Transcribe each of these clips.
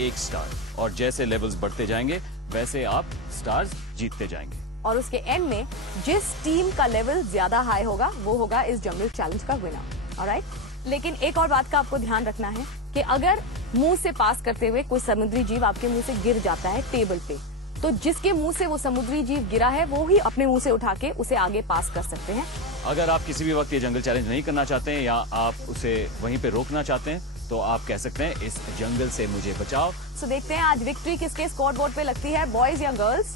1 star, और जैसे levels बढ़ते जाएंगे वैसे आप स्टार्स जीतते जाएंगे। और उसके एंड में जिस टीम का लेवल ज्यादा हाई होगा वो होगा इस जंगल चैलेंज का विनर। ऑलराइट, लेकिन एक और बात का आपको ध्यान रखना है कि अगर मुंह से पास करते हुए कोई समुद्री जीव आपके मुंह से गिर जाता है टेबल पे, तो जिसके मुंह से वो समुद्री जीव गिरा है वो ही अपने मुंह से उठा के उसे आगे पास कर सकते हैं। अगर आप किसी भी वक्त ये जंगल चैलेंज नहीं करना चाहते हैं या आप उसे वहीं पे रोकना चाहते हैं तो आप कह सकते हैं इस जंगल से मुझे बचाओ। सो देखते हैं आज विक्ट्री किसके स्कोर बोर्ड पे लगती है, बॉयज या girls.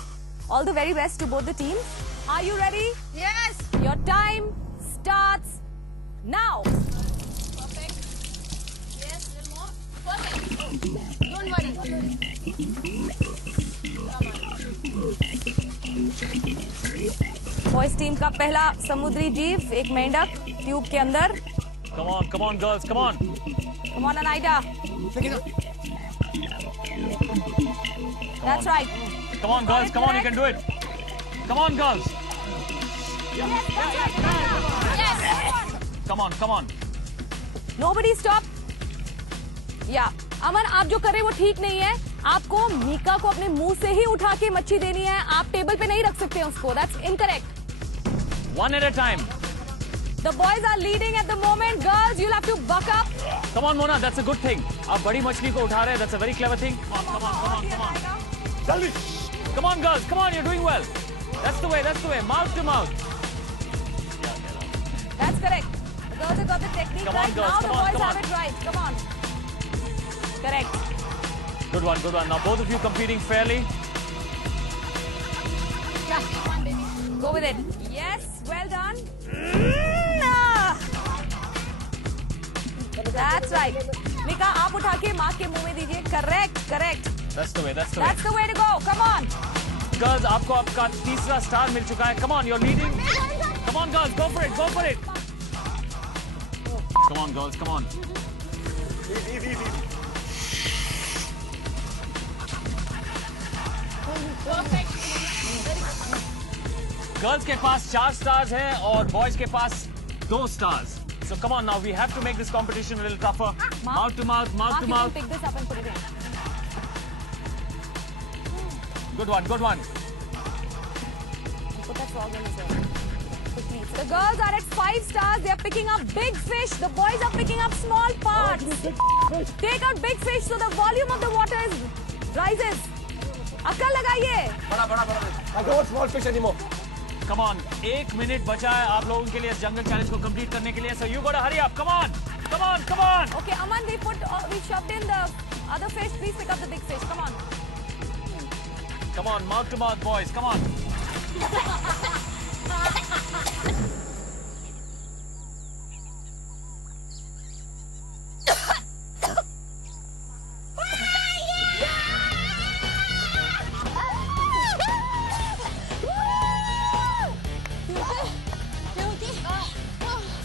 All the very best to both the teams. Are you ready? Yes. Your time starts now. Perfect. Yes, little more. Perfect. Don't worry. Boys team का पहला समुद्री जीव, एक मेंढक ट्यूब के अंदर। Come on girls, come on. Come on, Anaida. That's right. Come on girls, come on, you can do it. Come on girls. Come on. Nobody stop. Yeah. अमन, आप जो कर रहे हैं वो ठीक नहीं है। आपको मीका को अपने मुंह से ही उठा के मच्छी देनी है, आप टेबल पे नहीं रख सकते उसको। That's incorrect. One at a time. The boys are leading at the moment. Girls, you'll have to buck up. Come on Mona, that's a good thing. आप बड़ी मछली को उठा रहे हैं, that's a very clever thing. Come on. जल्दी. Come on girls, come on, you're doing well. That's the way. Mouth to mouth. That's correct. The girls have got the technique Come on, right. girls, Now the come on, boys come have on. it right. Come on. Correct. Good one. Now both of you competing fairly. Go with it. Yes, well done. That's right. Mika, आप उठा के माँ के मुंह में दीजिए। Correct. That's the way. That's the way to go. Come on. Girls, आपको आपका तीसरा स्टार मिल चुका है. Come on, you're leading. Come on girls, go for it. Come on girls, come on. Perfect. Girls के पास 4 स्टार्स हैं और boys के पास 2 stars. So come on now, we have to make this competition a little tougher. Mouth to mouth. Mark, you can pick this up and put it in. Good one. Put that frog in as well. Quickly. The girls are at 5 stars. They are picking up big fish. The boys are picking up small parts. Take out big fish so the volume of the water rises. अक्ल लगाइए. बड़ा. I don't want small fish anymore. Come on, 1 minute बचा है आप लोगों के लिए इस जंगल चैलेंज को कंप्लीट करने के लिए. So you gotta hurry up. Come on. Okay, Aman, we shoved in the other fish. Please pick up the big fish. Come on, mouth to mouth, boys. Come on.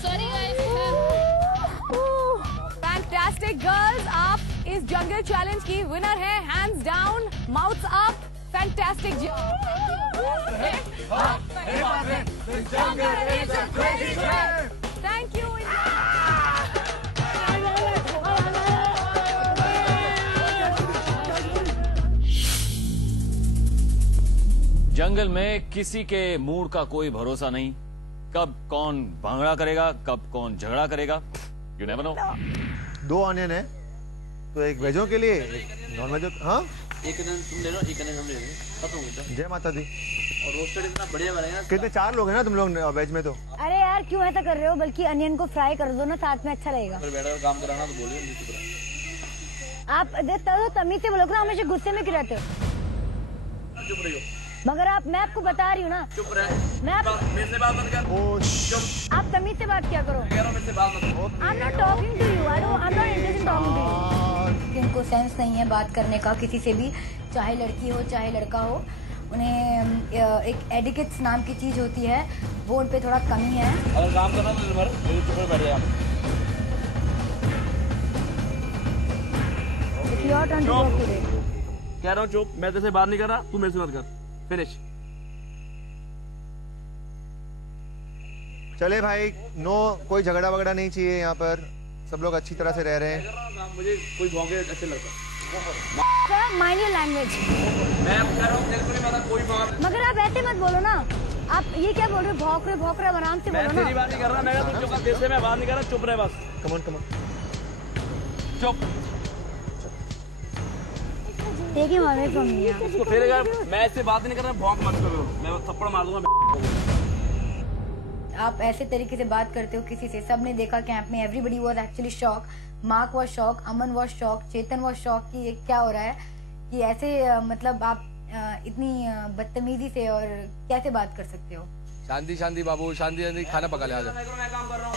Sorry guys. Fantastic girls, आप इस जंगल challenge की winner है. Hands down, mouths up. Fantastic job. Thank you. जंगल में किसी के mood का कोई भरोसा नहीं. कब कौन भांगड़ा करेगा, कब कौन झगड़ा करेगा, यू नेवर नो. 2 ऑनियन है तो एक वेजों के लिए, एक नॉन वेजों. हाँ, एक तुम ले लो, एक हम ले लेंगे. खत्म हो गया. जय माता दी. और रोस्टेड इतना बढ़िया बनेगा. कितने 4 लोग हैं ना तुम लोग वेज में? तो अरे यार क्यों ऐसा कर रहे हो, बल्कि अनियन को फ्राई कर दो ना, साथ में अच्छा रहेगा. अगर बैठकर काम कराना तो बोलिए. आप तमीज से बोलो ना, हमेशा गुस्से में क्यों रहते हो? चुप रही हो. मगर मैं आपको बता रही हूँ ना. चुप रहे. मैं मेरे से बात मत कर. आप तमीज से बात क्या करो. मेरे से बात मत कर. I'm not talking to you. I'm not interested in talking to you. जिनको सेंस नहीं है बात करने का किसी से भी, चाहे लड़की हो चाहे लड़का हो, उन्हें एक एडिकेट्स नाम की चीज होती है, वो उन पे थोड़ा कमी है. अगर काम करना तो चुप बैठ जाओ. It's your turn to work today. कह रहा हूँ चुप. मैं तेरे से बात नहीं कर रहा, तू मेरे से बात कर. फिनिश. चले भाई, नो कोई झगड़ा वगड़ा नहीं चाहिए यहाँ पर. सब लोग अच्छी तरह से रह रहे हैं. मुझे कोई भौंके अच्छे लगता. Mind your language. मैं कह रहा हूँ तेरे को नहीं कोई बात। मगर आप ऐसे मत बोलो ना, आप ये क्या बोल रहे हो, भौंक रहे हो, आराम से बोलो मैं ना। तेरी बात नहीं कर रहा, मैं तो चुप जैसे मैं बात नहीं कर रहा, चुप रहे बस। कम ऑन चुप। देखिए मारे फ्रॉम मी। इसको फिर अगर मैं ऐसे बात नहीं कर रहा, भौंक मत करो, मैं थप्पड़ मार दूंगा। आप ऐसे तरीके से बात करते हो किसी से, सबने देखा कैंप में, everybody was actually shock. Mark was shock, Aman was shock, Chetan was shock कि ये क्या हो रहा है, कि ऐसे मतलब आप इतनी बदतमीजी से और कैसे बात कर सकते हो। शांति शांति बाबू, शांति शांति, खाना पका ले। आजा मैं काम कर रहा हूँ।